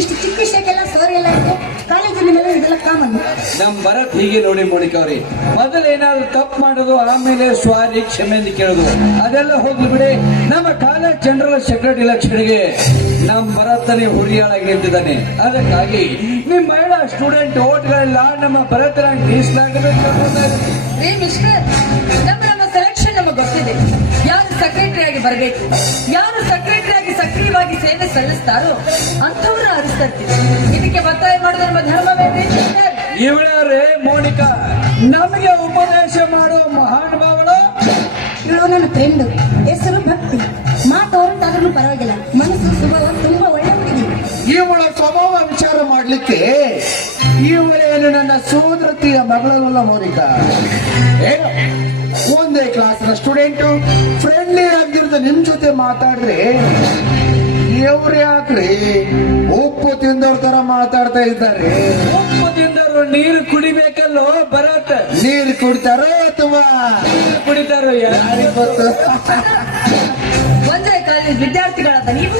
ಇಷ್ಟು ಚಿಕ್ಕ ವಿಷಯಕ್ಕೆಲ್ಲ ಸರ್ ಎಲ್ಲ ಇತ್ತು ಕಾಲೇಜಿನ ಮೇಲೆ ಇದೆಲ್ಲ ಕಾಮನ್. ನಮ್ ಭರತ್ ಹೀಗೆ ನೋಡಿ ಮೋನಿಕಾ ಅವ್ರಿ, ಮೊದಲು ಏನಾದ್ರು ತಪ್ಪು ಮಾಡೋದು, ಆಮೇಲೆ ಸ್ವಾರಿ ಕ್ಷಮೆ ಅಂತ ಕೇಳೋದು, ಅದೆಲ್ಲ ಹೋಗ್ಲಿ ಬಿಡಿ. ನಮ್ಮ ಕಾಲೇಜ್ ಜನರಲ್ ಸೆಕ್ರೆಟರಿ ಎಲೆಕ್ಷನ್ಗೆ ನಮ್ ಭರತನೇ ಹುರಿಯಾಳಾಗಿ ನಿಂತಿದ್ದಾನೆ. ಅದಕ್ಕಾಗಿ ನಿಮ್ ಮಹಿಳಾ ಸ್ಟೂಡೆಂಟ್ ಓಟ್ಗಳೆಲ್ಲ ನಮ್ಮ ಭರತನ ಮೀಸಲಾಗಬೇಕು. ಮಿಸ್ಟರ್, ನಮ್ಮ ಸೆಲೆಕ್ಷನ್ ನಮಗೆ ಗೊತ್ತಿದೆ. ಯಾರು ಸೆಕ್ರೆಟರಿ ಆಗಿ ಬರಬೇಕು, ಯಾರು ಸೆಕ್ರೆಟರಿ ಆಗಿ ಸಕ್ರಿಯವಾಗಿ ಸೇವೆ ಸಲ್ಲಿಸ್ತಾರೋ ಅಂಥವ್ರನ್ನ ಆರಿಸ್ತಾ ಇರ್ತೀವಿ. ಇದಕ್ಕೆ ಒತ್ತಾಯ ಮಾಡೋದು ನಮ್ಮ ಧರ್ಮವೇನ್ರಿ ಮಿಸ್ಟರ್? ಇವಳೇ ಮೋನಿಕಾ ನಮಗೆ ಉಪದೇಶ ಮಾಡುವ ಮಹಾನುಭಾವಳು. ಇವಳು ನನ್ನ ಫ್ರೆಂಡ್, ಹೆಸರು ಭಕ್ತಿ. ಮಾತು ಹೊರಟಾದ್ರೂ ಪರವಾಗಿಲ್ಲ, ಮನಸ್ಸು ಸ್ವಭಾವ ತುಂಬಾ ಒಳ್ಳೆ ಹುಡುಗಿ. ಇವಳ ಸ್ವಭಾವ ವಿಚಾರ ಮಾಡ್ಲಿಕ್ಕೆ ಇವಳೇನು ನನ್ನ ಸೋದರತಿಯ ಮಗಳಲ್ಲ ಮೋನಿಕಾ. ಏನು ಒಂದೇ ಕ್ಲಾಸ್ನ ಸ್ಟೂಡೆಂಟು ಫ್ರೆಂಡ್ಲಿ ಆಗಿರೋದು ನಿಮ್ ಜೊತೆ ಮಾತಾಡಿದ್ರೆ ಇವ್ರು ಯಾಕ್ರಿ ಉಪ್ಪು ತಿಂದವ್ರ ತರ ಮಾತಾಡ್ತಾ ಇದ್ದಾರೆ. ಉಪ್ಪು ತಿಂದವರು ನೀರು ಕುಡಿಬೇಕಲ್ಲೋ ಭರತ್? ನೀರು ಕುಡಿತಾರೋ ಅಥವಾ ಕುಡಿತಾರೋ ಯಾರಿಗೆ ಗೊತ್ತು. ಒಂದೇ ಕಾಲೇಜ್ ವಿದ್ಯಾರ್ಥಿಗಳಾದ ನೀವು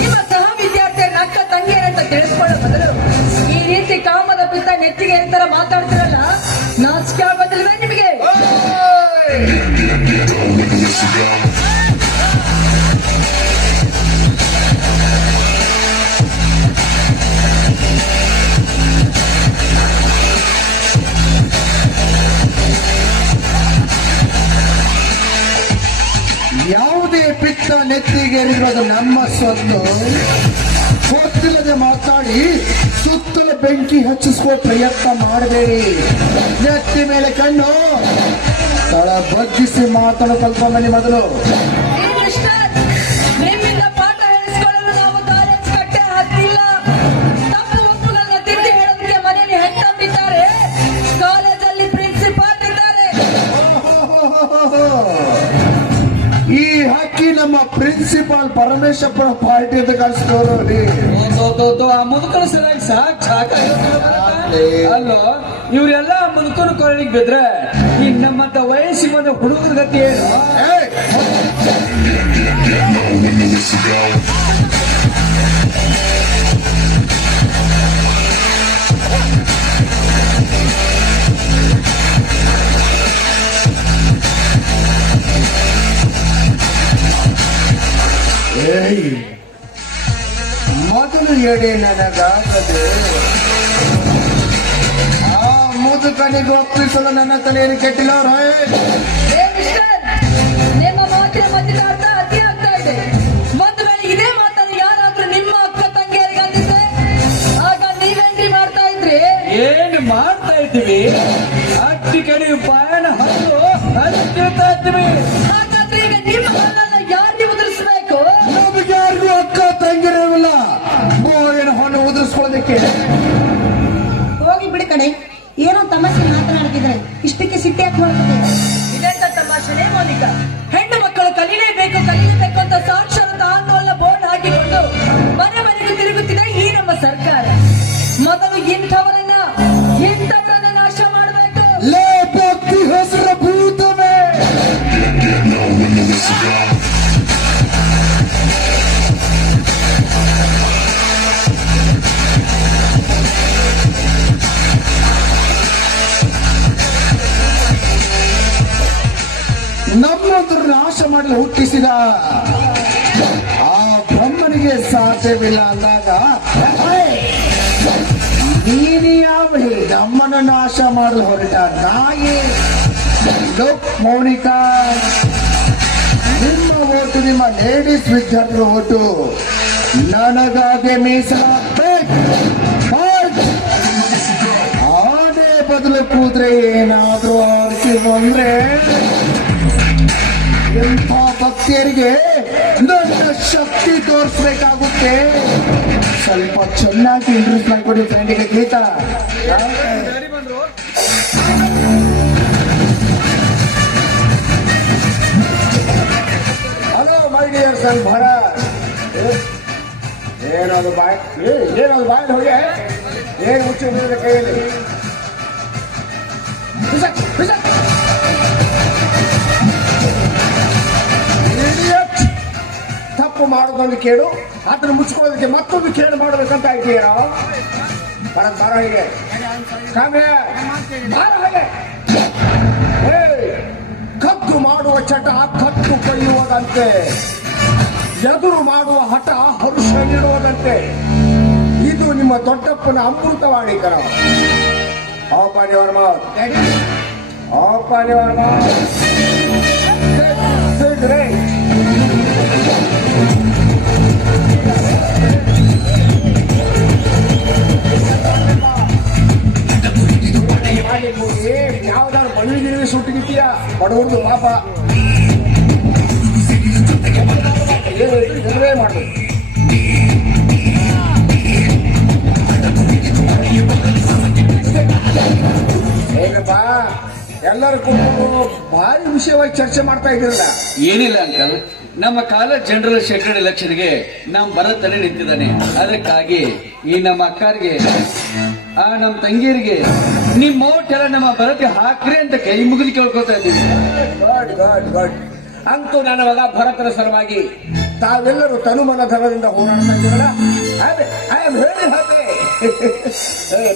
ನಿಮ್ಮ ಸಹ ವಿದ್ಯಾರ್ಥಿಯರ ಅಕ್ಕ ತಂಗಿಯರಂತ ತಿಳಿದುಕೊಳ್ಳೋ ಬದಲು ಈ ರೀತಿ ಕಾಮದ ಪಿತ್ತ ನೆತ್ತಿಗೆ ತರ ಮಾತಾಡ್ತಿರಲ್ಲ, ನಾಚಿಕೆ ಆಗೋದಿಲ್ವೇ ನಿಮಗೆ? ಯಾವುದೇ ಪಿತ್ತ ನೆತ್ತಿಗೆ ಇರೋದು ನಮ್ಮ ಸ್ವತ್ತು. ಗೊತ್ತಿಲ್ಲದೆ ಮಾತಾಡಿ ಸುತ್ತಲ ಬೆಂಕಿ ಹಚ್ಚಿಸುವ ಪ್ರಯತ್ನ ಮಾಡಬೇಡಿ. ನೆತ್ತಿ ಮೇಲೆ ಕಣ್ಣು ತಳ ಬಗ್ಗಿಸಿ ಮಾತಾಡೋ ಸ್ವಲ್ಪ ಮನೆ ಮೊದಲು. ನಿಮ್ಮಿಂದ ಪಾಠ ಹೇಳಿಸ್ಕೊಳ್ಳಲು ನಾವು ಕಾಲೇಜ್ ಕಟ್ಟೆ ಹಾಕಿಲ್ಲ. ತಪ್ಪು ಒಪ್ಪುಗಳನ್ನ ತಿದ್ದಿ ಹೇಳೋದಕ್ಕೆ ಮನೆಯಲ್ಲಿ ಹೆಣ್ಣಂದಿದ್ದಾರೆ, ಕಾಲೇಜಲ್ಲಿ ಪ್ರಿನ್ಸಿಪಾಲ್ ಇದ್ದಾರೆ. ಈ ಹಕ್ಕಿ ನಮ್ಮ ಪ್ರಿನ್ಸಿಪಾಲ್ ಪರಮೇಶ್ವರ ಪಾರ್ಟಿ ಅಂತ ಕಳಿಸ್ದವರು. ಆ ಮುದುಕನ ಸರಿಯಾಗಿ ಅಲ್ಲೋ, ಇವ್ರೆಲ್ಲ ಮುದುಕನ ಕೊಳ್ಳಿಗೆ ಬಿದ್ರೆ ಈ ನಮ್ಮಂತ ವಯಸ್ಸಿಗೆ ಬಂದ ಹುಡುಗರ ಗತಿ ಏನು? ಮೊದಲು ಎಡೆ ನನಗಾಗದೆ ಆ ಮುದುಕನಿಗೆ ಒಪ್ಪಿಸಲು ನನ್ನ ತಲೆಯನ್ನು ಕೆಟ್ಟಿಲ್ಲ ಅವ್ರ. ನಿಮ್ಮ ಮಾತಿನ ಮಧ್ಯದ ಅರ್ಥ ಅತಿ ಆಗ್ತಾ ಇದೆ. ಒಂದು ವೇಳೆ ಇದೇ ಮಾತನ್ನು ಯಾರಾದ್ರೂ ನಿಮ್ಮ ಅಕ್ಕ ತಂಗಿಯರಿಗೆ ಅಂದಿದ್ರೆ ಆಗ ನೀವೇನ್ರಿ ಮಾಡ್ತಾ ಇದ್ರಿ? ಏನ್ ಮಾಡ್ತಾ ಇದ್ದೀವಿ? ಅಟ್ಟಿ ಕಡೆ ಪಾಯಣ ಹತ್ತಿರ್ತಾ ಇದ್ದೀವಿ. ಹಾಗಾದ್ರೆ ಈಗ ನಿಮ್ಮ ಹಣ್ಣನ್ನ ಯಾರಿಗೆ ಉದುರಿಸಬೇಕು? ನಮಗೆ ಯಾರಿಗೂ ಅಕ್ಕ ತಂಗಿರಲ್ಲ, ಬೋಳಿನ ಹೊಣ್ಣು ಉದುರಿಸ್ಕೊಳ್ಳೋದಕ್ಕೆ. ಹೋಗಿ ಬಿಡಿ ಕಡೆ, ಏನೋ ತಮಾಷೆ ಮಾತನಾಡ್ತಿದ್ರೆ ಇಷ್ಟಕ್ಕೆ ಸಿಟ್ಟಿ ಯಾಕೆ ಮಾಡ್ತಿದೆ? ಇದೆಂತ ತಮಾಷೆನೇ ಮೋನಿಕಾ? ಹೆಣ್ಣು ಮಕ್ಕಳು ಕಲೀಲೇಬೇಕು ಕಲೀಲೇಬೇಕು ಅಂತ ಸಾಕ್ಷರತ ಆಂದೋಲನ ಬೋರ್ಡ್ ಹಾಕಿಕೊಂಡು ಮನೆ ಮನೆಗೆ ತಿರುಗುತ್ತಿದೆ ಈ ನಮ್ಮ ಸರ್ಕಾರ. ಮೊದಲು ಇಂಥವರನ್ನ ನಾಶ ಮಾಡಬೇಕು. ಲೇ ಭಕ್ತಿ ಹೆಸರ ಭೂತವೇ, ನಮ್ಮೊಂದು ನಾಶ ಮಾಡಲು ಹುಟ್ಟಿಸಿದ ಆ ಬ್ರಹ್ಮನಿಗೆ ಸಾಧ್ಯವಿಲ್ಲ ಅಂದಾಗ ನೀನು ಯಾವಳಿ ನಮ್ಮನ್ನು ನಾಶ ಮಾಡಲು ಹೊರಟ ನಾಯಿ. ಲುಕ್ ಮೌನಿಕಾ, ನಿಮ್ಮ ಓಟು, ನಿಮ್ಮ ಲೇಡೀಸ್ ವಿದ್ಯಾರ್ಥಿಗಳ ಓಟು ನನಗಾಗೆ ಮೀಸಲಾಗಬೇಕು. ಆನೆ ಬದಲು ಕೂದ್ರೆ ಏನಾದ್ರೂ ಆರಿಸಿ ಬಂದ್ರೆ ಇಂಥ ಭಕ್ತಿಯರಿಗೆ ನನ್ನ ಶಕ್ತಿ ತೋರಿಸ್ಬೇಕಾಗುತ್ತೆ. ಸ್ವಲ್ಪ ಚೆನ್ನಾಗಿ ಇಂಟ್ರೆಸ್ಟ್ ಮಾಡ್ಕೊಡಿ ಫ್ರೆಂಡಿಗೆ. Geeta, hello my dear son Bharat. ಏನದು ಬಾಯ್, ಏನದು ಬಾಯ್ ಹೋಗಿ ಏನು ಮುಚ್ಚಿ ಬಿಡಿದ ಕೈಯಲ್ಲಿ ತಪ್ಪು ಮಾಡೋದೊಂದು ಕೇಳು, ಅದನ್ನು ಮುಚ್ಕೊಳ್ಳೋದಕ್ಕೆ ಮತ್ತೊಂದು ಕೇಳು ಮಾಡಬೇಕಂತ ಇದೆಯಾ? ಬಾರ ಹೀಗೆ ಕಾಮ್ಯ, ಬಾರ ಹಾಗೆ. ಕದ್ದು ಮಾಡುವ ಚಟ ಕತ್ತು ಕೊಯ್ಯುವುದಂತೆ, ಎದುರು ಮಾಡುವ ಹಠ ಹರುಷ ನೀಡುವುದಂತೆ. ಇದು ನಿಮ್ಮ ದೊಡ್ಡಪ್ಪನ ಅಮೃತವಾಣಿ ಕರ. Open your mouth. Open your mouth. Sit right. ಯಾವ್ದಾದ್ರು ಮಣ್ಣಿಗೆ ಸುಟ್ಟಿಗಿತ್ತೀಯ ಬಡವ್ರದ್ದು ಪಾಪ ಮಾಡ್ಬೇಕು. ಹೇಗಪ್ಪ ಎಲ್ಲರೂ ಕೂತ್ಕೊಂಡು ಭಾರಿ ವಿಷಯವಾಗಿ ಚರ್ಚೆ ಮಾಡ್ತಾ ಇದ್ದೀರಲ್ಲ? ಏನಿಲ್ಲ ಅಂಕಲ್, ನಮ್ಮ ಕಾಲೇಜ್ ಜನರಲ್ ಸೆಕ್ರೆಟರಿ ಎಲೆಕ್ಷನ್ಗೆ ನಮ್ಮ ಭರತನೇ ನಿಂತಿದ್ದಾನೆ. ಅದಕ್ಕಾಗಿ ಈ ನಮ್ಮ ಅಕ್ಕರಿಗೆ ನಮ್ಮ ತಂಗಿಯರಿಗೆ ನಿಮ್ಮ ಓಟ್ ಎಲ್ಲ ನಮ್ಮ ಭರತ್ಗೆ ಹಾಕ್ರಿ ಅಂತ ಕೈ ಮುಗಿದು ಕೇಳ್ಕೊತಾ ಇದ್ದೀವಿ. Good good good. ಅಂತೂ ನನ್ನ ಮಗ ಭರತನ ಸಲುವಾಗಿ ತಾವೆಲ್ಲರೂ ತನುಮನ ಧನದಿಂದ ಹೋರಾಡ್ತಾ ಇದ್ದೀರಲ್ಲ, I am very happy.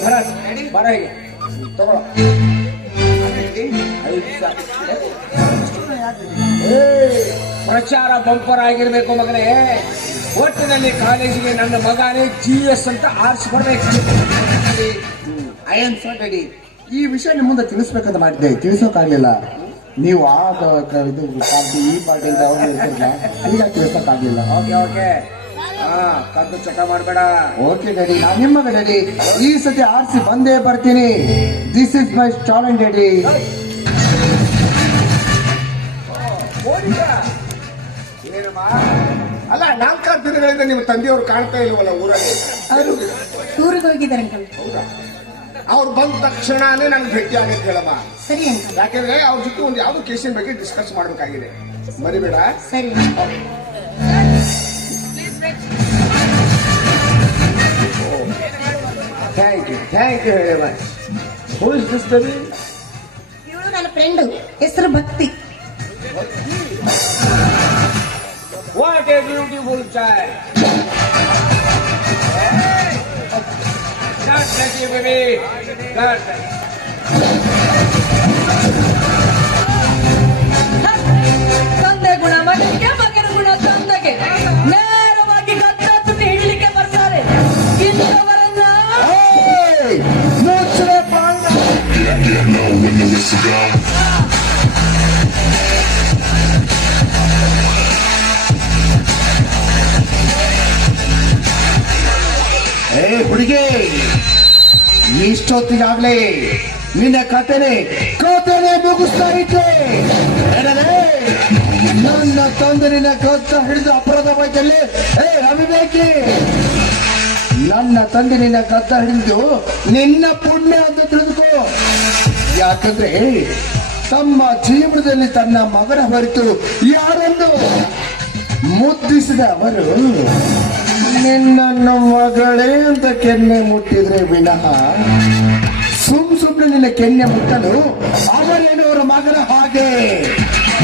Bharat ಬರ ಹೀಗೆ ತಗೊಳ್ಳೋ. ಪ್ರಚಾರ ಬಂಪರ್ ಆಗಿರ್ಬೇಕು ಮಗನೇ. ಒಟ್ಟಿನಲ್ಲಿ ಕಾಲೇಜಿಗೆ ನನ್ನ ಮಗನೇ GS ಅಂತ ಆರಿಸ್ಕೊಡ್ಬೇಕು. I am so ready. ಈ ವಿಷಯ ನಿಮ್ಮ ಮುಂದೆ ತಿಳಿಸ್ಬೇಕಂತ ಮಾಡಿದ್ದೆ, ತಿಳಿಸೋಕಾಗ್ಲಿಲ್ಲ. ನೀವು ಇದು ಪಾರ್ಟಿ ಈ ಪಾರ್ಟಿ ಅಂತ ಅವ್ರು ಇರ್ತಿಲ್ಲ, ಈಗ ತಿಳಿಸೋಕಾಗ್ಲಿಲ್ಲ. ಓಕೆ ಓಕೆ, ಕದ್ದು ಚಟ ಮಾಡಬೇಡ. ಓಕೆ ಡ್ಯಾಡಿ, ನಾನು ನಿಮ್ಮ ಮಗ ಡ್ಯಾಡಿ. ಈ ಸತಿ ಆರಿಸಿ ಬಂದೇ ಬರ್ತೀನಿ. This is my challenge daddy. ಏನಮ್ಮ ಅಲ್ಲ, 4 ದಿನಗಳಿಂದ ನಿಮ್ಮ ತಂದೆಯವರು ಕಾಣ್ತಾ ಇಲ್ವಲ್ಲ ಊರಲ್ಲಿ? ಅವರು ಟೂರಿಗೆ ಹೋಗಿದ್ದಾರೆ ಅಂಕಲ್. ಹೌದಾ? ಅವ್ರು ಬಂದ ತಕ್ಷಣನೇ ನಂಗೆ ಭೇಟಿ ಆಗಿದ್ದು ಹೇಳಮ್ಮ. ಸರಿ ಅಂಕಲ್. ಯಾಕೆಂದ್ರೆ ಅವ್ರ ಜೊತೆ ಒಂದು ಯಾವ್ದು ಕೇಸಿನ ಬಗ್ಗೆ ಡಿಸ್ಕಸ್ ಮಾಡ್ಬೇಕಾಗಿದೆ, ಮರಿಬೇಡ. ಸರಿ. ಥ್ಯಾಂಕ್ ಯು ಹೇಳಮ್ಮ. Who is this baby? ಇವಳು ನನ್ನ ಫ್ರೆಂಡ್, ಹೆಸರು ಭಕ್ತಿ. What A beautiful child. God bless you, baby. God bless you. ತಂದೆ ಗುಣ ಮಗನಿಗೆ, ಮಗನ ಗುಣ ತಂದೆಗೆ. ನೇರವಾಗಿ ಕತ್ತ ತುಟಿ ಹಿಡಿಲಿಕ್ಕೆ ಬರ್ತಾರೆ. ಇಂಥವರನ್ನ ಮುಚ್ಚಳೆ ಪಾಂಡ. ಹುಡುಗಿ, ಇಷ್ಟೊತ್ತಿಗಾಗ್ಲೇ ನಿನ್ನ ಕತೆನೆ ಮುಗಿಸ್ತಾ ಇದ್ದೆ. ನನ್ನ ತಂದೆ ನಿನ್ನ ಕತ್ತ ಹಿಡಿದು ಅಪರಾಧವಾಯ್ತಲ್ಲಿ. ಅವಿವೇಕಿ, ನನ್ನ ತಂದೆ ನಿನ್ನ ಕತ್ತ ಹಿಡಿದು ನಿನ್ನ ಪುಣ್ಯ ಅಂತ ತಿಳಿದುಕೋ. ಯಾಕಂದ್ರೆ ತಮ್ಮ ಜೀವನದಲ್ಲಿ ತನ್ನ ಮಗನ ಹೊರತು ಯಾರನ್ನು ಮುದ್ದಿಸಿದ ಅವರು ನಿನ್ನನ್ನು ಮಗಳೇ ಅಂತ ಕೆನ್ನೆ ಮುಟ್ಟಿದ್ರೆ ವಿನಃ ಸುಮ್ನೆ ನಿನ್ನ ಕೆನ್ನೆ ಮುಟ್ಟಲು ಅವರೇನವರ ಮಗನ ಹಾಗೆ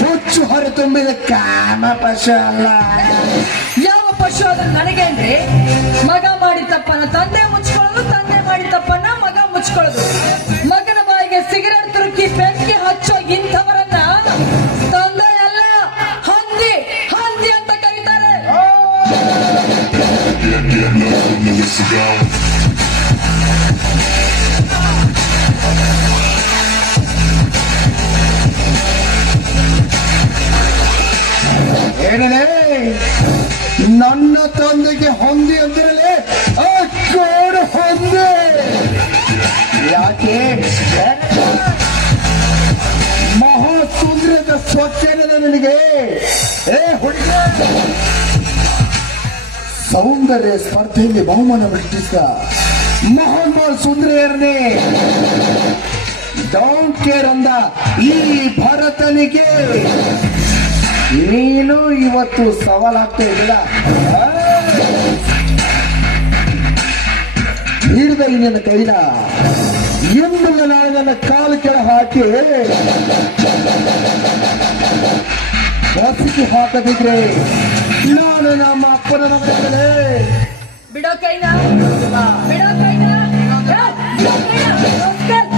ಹುಚ್ಚು ಹೊರತುಂಬಿದ ಕಾಮ ಪಶು ಅಲ್ಲ. ಯಾವ ಪಶು ಅದು ನನಗೆ ಅಂದ್ರೆ, ಮಗ ಮಾಡಿ ತಪ್ಪನ್ನ ತಂದೆ ಮುಚ್ಕೊಳ್ಳೋದು, ತಂದೆ ಮಾಡಿ ತಪ್ಪನ್ನ ಮಗ ಮುಚ್ಕೊಳ್ಳೋದು. ಮಗನ ಬಾಯಿಗೆ ಸಿಗರೆಟ್ ತುರುಕಿ ಬೆಂಕಿ ಹಚ್ಚೋ ಇಂಥವರನ್ನ ತಂದೆ ಎಲ್ಲ ಹಂದಿ ಹಂದಿ ಅಂತ ಕರೀತಾರೆ. ಏನಲೇ ನನ್ನ ತಂದೆಗೆ ಹೊಂದಿ ಅಂದಿರಲೇ ಕೋಡು ಹೊಂದಿ. ಯಾಕೆ ಮಹಾಸುಂದರದ ಸ್ವಚ್ಛನದ ನಿನಗೆ? ಹುಡುಗ, ಸೌಂದರ್ಯ ಸ್ಪರ್ಧೆಯಲ್ಲಿ ಬಹುಮಾನ ಸೃಷ್ಟಿಸಿದ ಮಹಾನ್ ಸುಂದರಿಯರನ್ನೇ ಡೋಂಟ್ ಕೇರ್ ಅಂದ ಈ ಭರತನಿಗೆ ನೀನು ಇವತ್ತು ಸವಾಲಾಗ್ತಾ ಇಲ್ಲ. ಹಿಡಿದ ಇನ್ನೊಂದು ಕೈನ ಎಂಬುದ ನಾಳೆ ನನ್ನ ಕಾಲು ಕೆಳ ಹಾಕಿ ಕಿತ್ತು ಹಾಕದಿದ್ರೆ ನಾನು ನಮ್ಮ ಅಪ್ಪನ ಮಗನೇ. ಬಿಡೋ ಕೈನ ಬಿಡೋ ಕೈನ ಬಿಡೋ ಕೈನ rascal.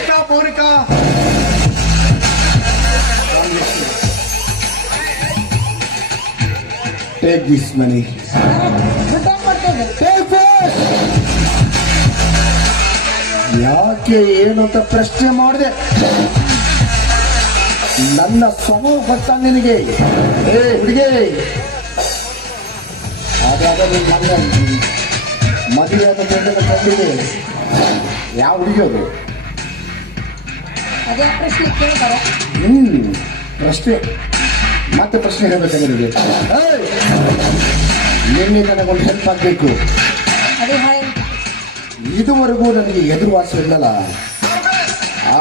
Stop, Monica. Take this money. ದುಡ್ಡು ಕೊಡ್ತೇವೆ. Take it. ಯಾಕೆ ಏನು ಅಂತ ಪ್ರಶ್ನೆ ಮಾಡಿದೆ. ನನ್ನ ಸ್ವಭಾವ ಗೊತ್ತಾ ನಿನಗೆ? ಏ ಹುಡುಗಿ, ಹಾಗಾದ್ರೆ ನಿನ್ನ ಮದುವೆ ಆದ ಗಂಡನ ಕಂಡಿದೆ. ಯಾವ ಹುಡುಗಿ ಅದು? ಅದೇ ಪ್ರಶ್ನೆ ಕೇಳ್ತಾರೆ. ಪ್ರಶ್ನೆ ಮತ್ತೆ ಪ್ರಶ್ನೆ ಹೇಳ್ಬೇಕಾದ್ರೆ ನಿನಗೆ ನಿನ್ನೆ ನನಗೊಂದು ಹೆಲ್ಪ್ ಆಗಬೇಕು. ಅದೇ ಹಾಯ್. ಇದುವರೆಗೂ ನನಗೆ ಎದುರುವಾಸ ಇಲ್ಲಲ್ಲ. ಆ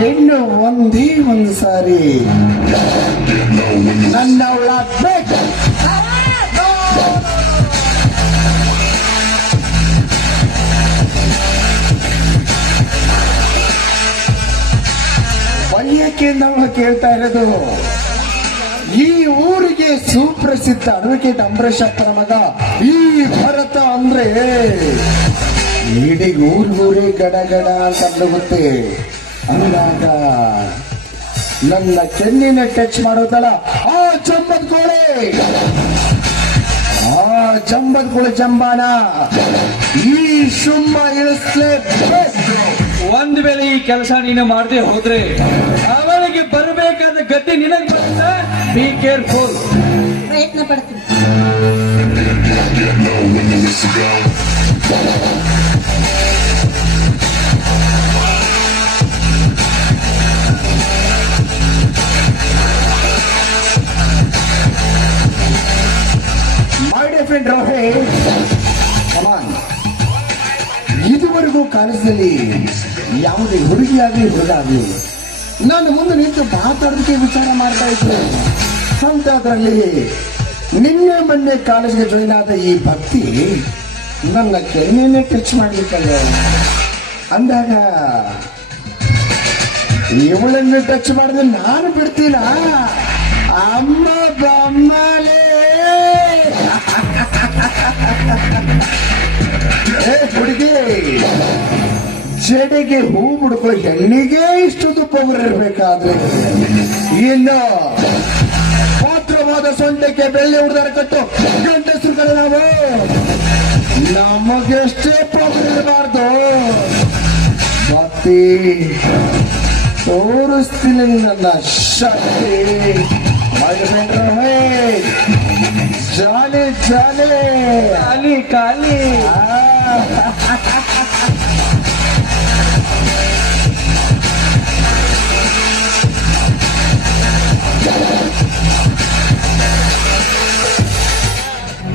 ಹೆಣ್ಣು ಒಂದೇ ಒಂದು ಸಾರಿ ನನ್ನ ಅವಳಾಗ್ಬೇಕು. ಬಯ್ಯಕ್ಕೆ ನಾವು ಕೇಳ್ತಾ ಇರೋದು, ಈ ಊರಿಗೆ ಸುಪ್ರಸಿದ್ಧ ಅಡ್ವೊಕೇಟ್ ಅಂಬರೀಷಪ್ಪನ ಮಗ ಈ ಭರತ ಅಂದ್ರೆ ಇಡೀ ಊರೇ ಗಡಗಡ ಅಂತ ನಡುಗುತ್ತೆ. ಅಂದಾಗ ನನ್ನ ಕೆನ್ನಿನ ಟಚ್ ಮಾಡೋದಲ್ಲ, ಆ ಜಂಬದ ಕೋಳೆ ಜಂಬಾನ ಈ ಶುಂಭ ಇಳಿಸ್ಲೇಬೇಕು. ಒಂದ್ ವೇಳೆ ಈ ಕೆಲಸ ನೀನು ಮಾಡದೆ ಹೋದ್ರೆ ಅವಳಿಗೆ ಬರಬೇಕಾದ ಗತಿ ನಿನಗೆ ಬರುತ್ತೆ. Be careful. ಪ್ರಯತ್ನ ಪಡ್ತೀನಿ. My dear friend Rohit, come on. ಇದುವರೆಗೂ ಕಾಲೇಜಿನಲ್ಲಿ ಯಾವುದೇ ಹುಡುಗಿಯಾಗಲಿ ಹುಡುಗಾಗಲಿ ನಾನು ಮುಂದೆ ನಿಂತು ಮಾತಾಡೋದಕ್ಕೆ ವಿಚಾರ ಮಾಡ್ತಾ ಇದ್ರು. ಅಂತದ್ರಲ್ಲಿ ನಿನ್ನೆ ಮೊನ್ನೆ ಕಾಲೇಜ್ಗೆ ಜಾಯಿನ್ ಆದ ಈ ಭಕ್ತಿ ನನ್ನ ಕೆನ್ನೆನೇ ಟಚ್ ಮಾಡ್ಲಿಕ್ಕಲ್ಲ. ಅಂದಾಗ ಇವಳನ್ನು ಟಚ್ ಮಾಡಿದ್ರೆ ನಾನು ಬಿಡ್ತೀನ? ಅಮ್ಮ ಬಮ್ಮಲೇ. ಹುಡುಗಿ, ಜಡೆಗೆ ಹೂ ಬಿಡ್ಕೊ ಹೆಣ್ಣಿಗೆ ಇಷ್ಟೊಂದು ಪವರ್ ಇರ್ಬೇಕಾದ್ರೆ ಇನ್ನು ಪಾತ್ರವಾದ ಸೊಂಟಕ್ಕೆ ಬೆಳ್ಳಿ ಹುಡುದಾರ ಕಟ್ಟು ಗಂಡಸರುಗಳು ನಾವು ನಮಗೆಷ್ಟೇ ಪವರ್ ಇರಬಾರ್ದು. ಭಕ್ತಿ ತೋರಿಸ್ತೀನಿ ನನ್ನ ಶಕ್ತಿ. ಜಾಲಿ ಜಾಲಿ ಖಾಲಿ ಖಾಲಿ. ಆ